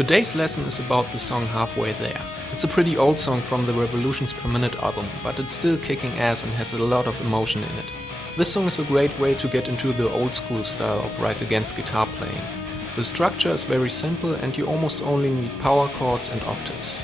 Today's lesson is about the song Halfway There. It's a pretty old song from the Revolutions Per Minute album, but it's still kicking ass and has a lot of emotion in it. This song is a great way to get into the old school style of Rise Against guitar playing. The structure is very simple and you almost only need power chords and octaves.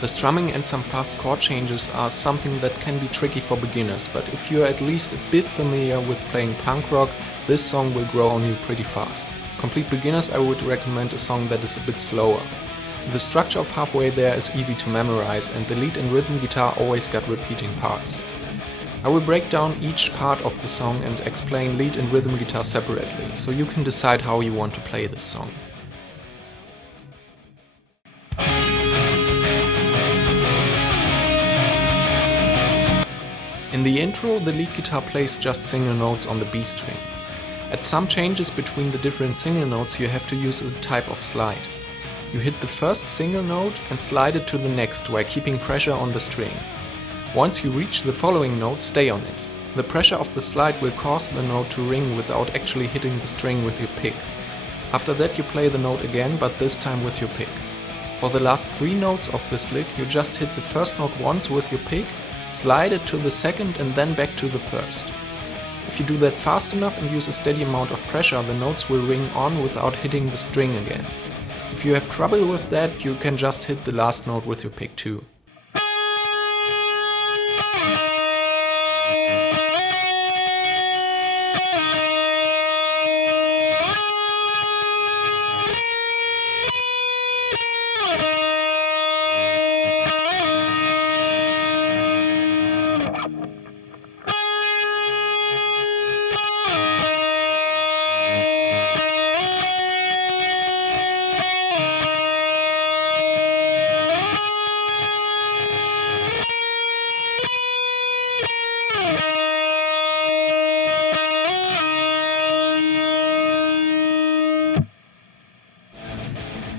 The strumming and some fast chord changes are something that can be tricky for beginners, but if you are at least a bit familiar with playing punk rock, this song will grow on you pretty fast. Complete beginners, I would recommend a song that is a bit slower. The structure of Halfway There is easy to memorize and the lead and rhythm guitar always got repeating parts. I will break down each part of the song and explain lead and rhythm guitar separately, so you can decide how you want to play this song. In the intro, the lead guitar plays just single notes on the B string. At some changes between the different single notes, you have to use a type of slide. You hit the first single note and slide it to the next while keeping pressure on the string. Once you reach the following note, stay on it. The pressure of the slide will cause the note to ring without actually hitting the string with your pick. After that you play the note again, but this time with your pick. For the last 3 notes of this lick, you just hit the first note once with your pick, slide it to the second and then back to the first. If you do that fast enough and use a steady amount of pressure, the notes will ring on without hitting the string again. If you have trouble with that, you can just hit the last note with your pick too.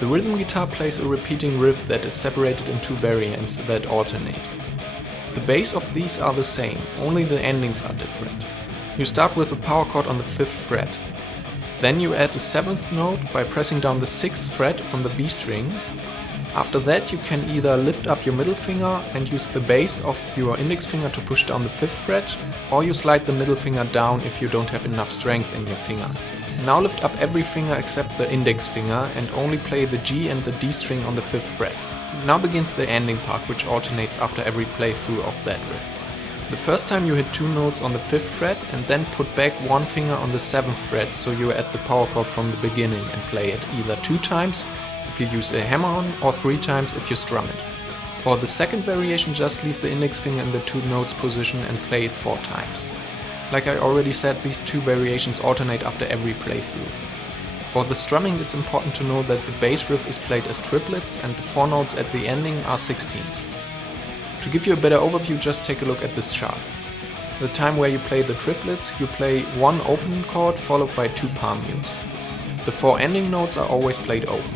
The rhythm guitar plays a repeating riff that is separated in 2 variants that alternate. The bass of these are the same, only the endings are different. You start with a power chord on the 5th fret. Then you add a 7th note by pressing down the 6th fret on the B string. After that you can either lift up your middle finger and use the base of your index finger to push down the 5th fret, or you slide the middle finger down if you don't have enough strength in your finger. Now lift up every finger except the index finger and only play the G and the D string on the 5th fret. Now begins the ending part, which alternates after every playthrough of that riff. The first time you hit 2 notes on the 5th fret and then put back 1 finger on the 7th fret, so you add the power chord from the beginning and play it either 2 times if you use a hammer on or 3 times if you strum it. For the second variation, just leave the index finger in the 2 notes position and play it 4 times. Like I already said, these 2 variations alternate after every playthrough. For the strumming, it's important to know that the bass riff is played as triplets and the 4 notes at the ending are 16ths. To give you a better overview, just take a look at this chart. The time where you play the triplets, you play 1 open chord followed by 2 palm mutes. The 4 ending notes are always played open.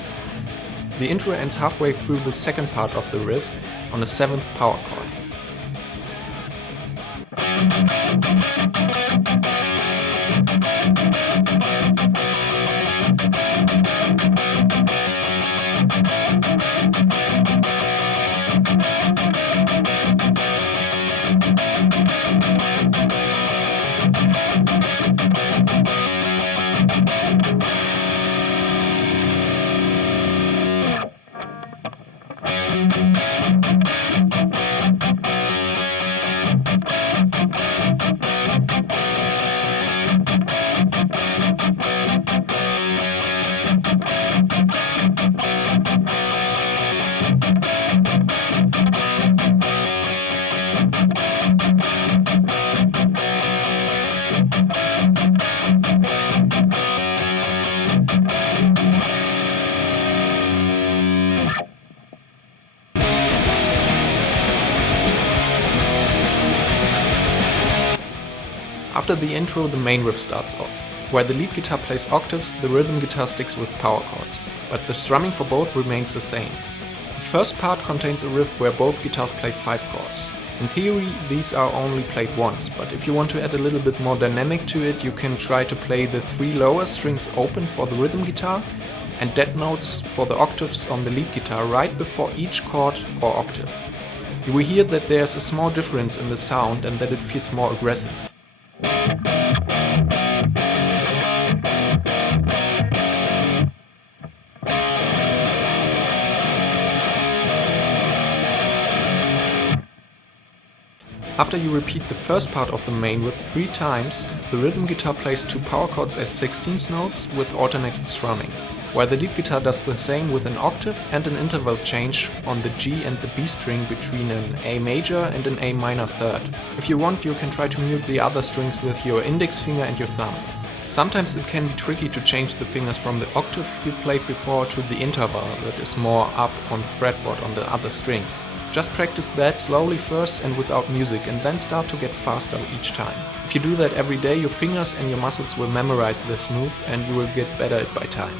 The intro ends halfway through the second part of the riff on a 7th power chord. After the intro, the main riff starts off. Where the lead guitar plays octaves, the rhythm guitar sticks with power chords, but the strumming for both remains the same. The first part contains a riff where both guitars play 5 chords. In theory, these are only played once, but if you want to add a little bit more dynamic to it, you can try to play the 3 lower strings open for the rhythm guitar and dead notes for the octaves on the lead guitar right before each chord or octave. You will hear that there's a small difference in the sound and that it feels more aggressive. After you repeat the first part of the main riff 3 times, the rhythm guitar plays 2 power chords as 16th notes with alternated strumming, while the lead guitar does the same with an octave and an interval change on the G and the B string between an A major and an A minor third. If you want, you can try to mute the other strings with your index finger and your thumb. Sometimes it can be tricky to change the fingers from the octave you played before to the interval that is more up on the fretboard on the other strings. Just practice that slowly first and without music, and then start to get faster each time. If you do that every day, your fingers and your muscles will memorize this move and you will get better at it by time.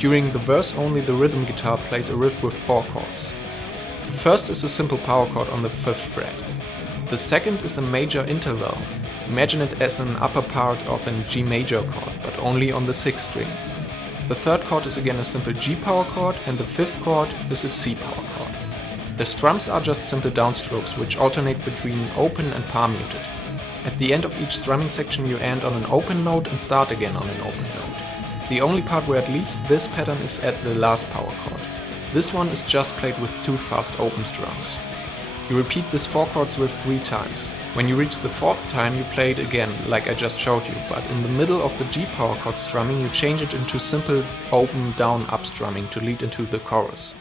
During the verse only the rhythm guitar plays a riff with 4 chords. The first is a simple power chord on the 5th fret. The second is a major interval. Imagine it as an upper part of a G major chord, but only on the 6th string. The third chord is again a simple G power chord, and the 5th chord is a C power chord. The strums are just simple downstrokes which alternate between open and palm muted. At the end of each strumming section you end on an open note and start again on an open note. The only part where it leaves this pattern is at the last power chord. This one is just played with 2 fast open strums. You repeat this 4 chords riff 3 times. When you reach the 4th time you play it again, like I just showed you, but in the middle of the G power chord strumming you change it into simple open down up strumming to lead into the chorus.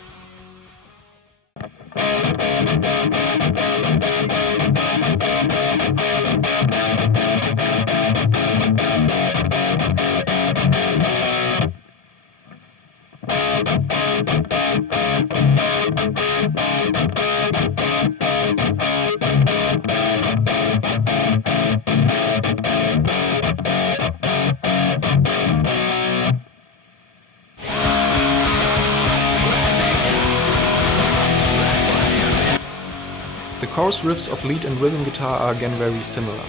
The chorus riffs of lead and rhythm guitar are again very similar.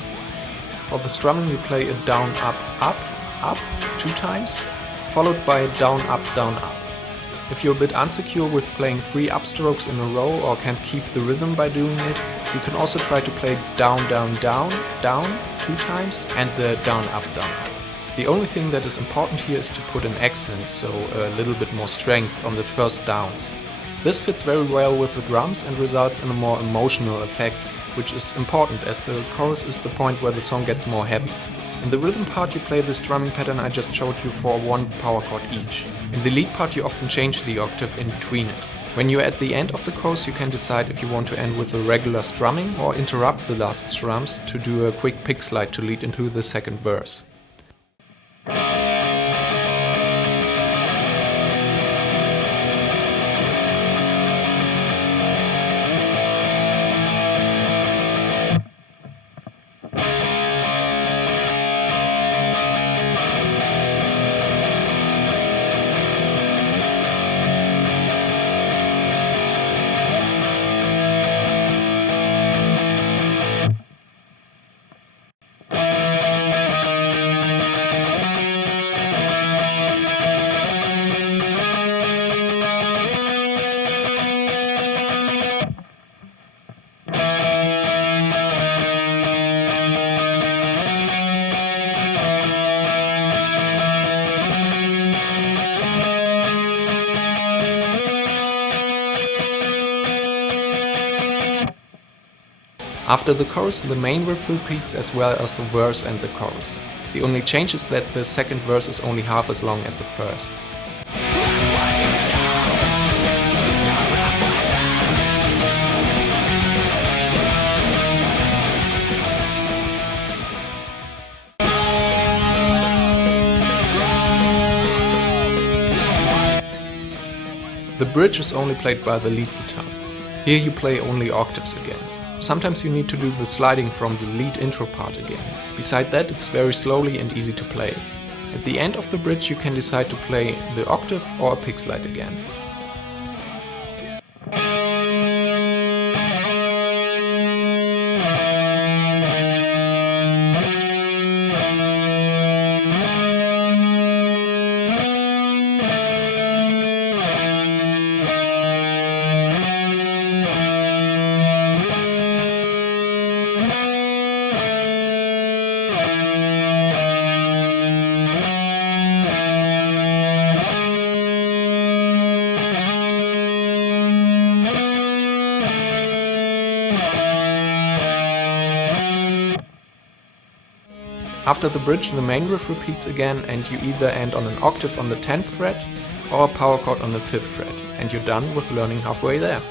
For the strumming you play a down up up up 2 times, followed by a down up up. If you're a bit insecure with playing 3 upstrokes in a row or can't keep the rhythm by doing it, you can also try to play down down down down 2 times and the down up down up. The only thing that is important here is to put an accent, so a little bit more strength on the first downs. This fits very well with the drums and results in a more emotional effect, which is important as the chorus is the point where the song gets more heavy. In the rhythm part you play the strumming pattern I just showed you for 1 power chord each. In the lead part you often change the octave in between it. When you're at the end of the chorus you can decide if you want to end with a regular strumming or interrupt the last strums to do a quick pick slide to lead into the second verse. After the chorus, the main riff repeats as well as the verse and the chorus. The only change is that the second verse is only half as long as the first. The bridge is only played by the lead guitar. Here you play only octaves again. Sometimes you need to do the sliding from the lead intro part again. Beside that, it's very slowly and easy to play. At the end of the bridge you can decide to play the octave or a pick slide again. After the bridge, the main riff repeats again and you either end on an octave on the 10th fret or a power chord on the 5th fret, and you're done with learning halfway there.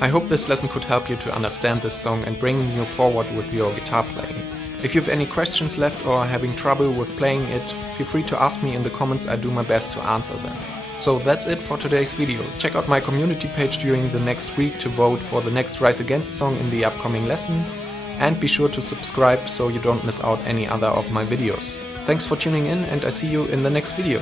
I hope this lesson could help you to understand this song and bringing you forward with your guitar playing. If you have any questions left or are having trouble with playing it, feel free to ask me in the comments. I do my best to answer them. So that's it for today's video. Check out my community page during the next week to vote for the next Rise Against song in the upcoming lesson. And be sure to subscribe so you don't miss out any other of my videos. Thanks for tuning in and I see you in the next video.